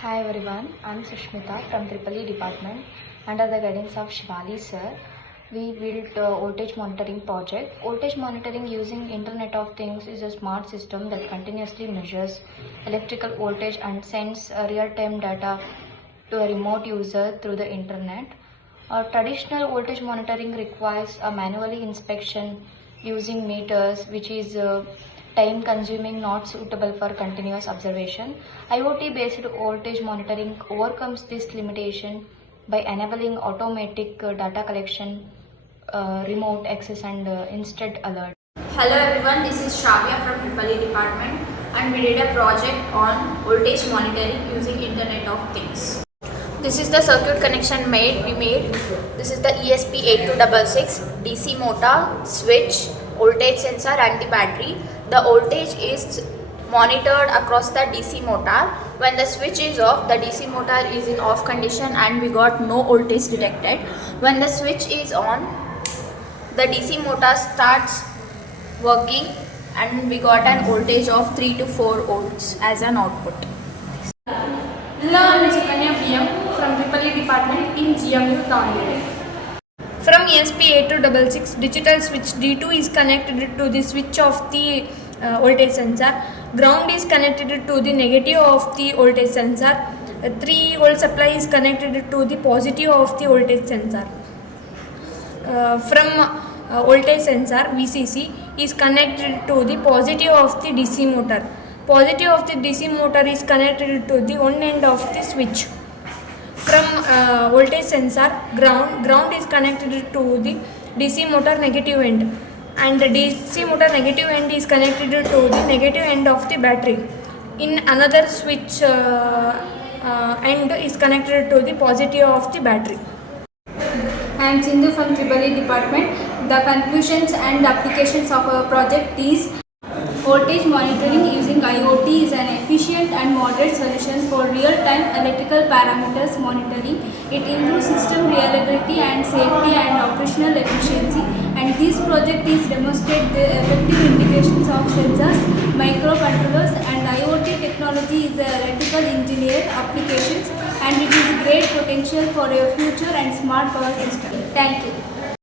Hi everyone, I'm Sushmita from Triple E department. Under the guidance of Shivali sir, we built a voltage monitoring project. Voltage monitoring using Internet of Things is a smart system that continuously measures electrical voltage and sends real-time data to a remote user through the internet. Traditional voltage monitoring requires a manually inspection using meters, which is time consuming, not suitable for continuous observation. IoT based voltage monitoring overcomes this limitation by enabling automatic data collection, remote access and instant alert. Hello everyone, this is Shravya from Triple E department and we did a project on voltage monitoring using Internet of Things. This is the circuit connection we made. This is the ESP8266 DC motor, switch, voltage sensor and the battery. The voltage is monitored across the DC motor. When the switch is off, the DC motor is in off condition and we got no voltage detected. When the switch is on, the DC motor starts working and we got an voltage of 3 to 4 volts as an output. Hello, I'm Sukanya PM from Triple E department in GMU Davangere. From ESP8266, digital switch D2 is connected to the switch of the voltage sensor. Ground is connected to the negative of the voltage sensor. 3 volt supply is connected to the positive of the voltage sensor. From voltage sensor VCC is connected to the positive of the DC motor. Positive of the DC motor is connected to the one end of the switch. From voltage sensor ground is connected to the DC motor negative end, and the DC motor negative end is connected to the negative end of the battery. In another switch end is connected to the positive of the battery. I am Sindhu from Triple E department. The conclusions and applications of our project is voltage monitoring using IoT is an efficient and moderate solution for real-time electrical parameters monitoring. It improves system reliability and safety and operational efficiency. And this project is demonstrate the effective integrations of sensors, microcontrollers and IoT technology is a radical engineered applications and it is great potential for a future and smart power system. Thank you.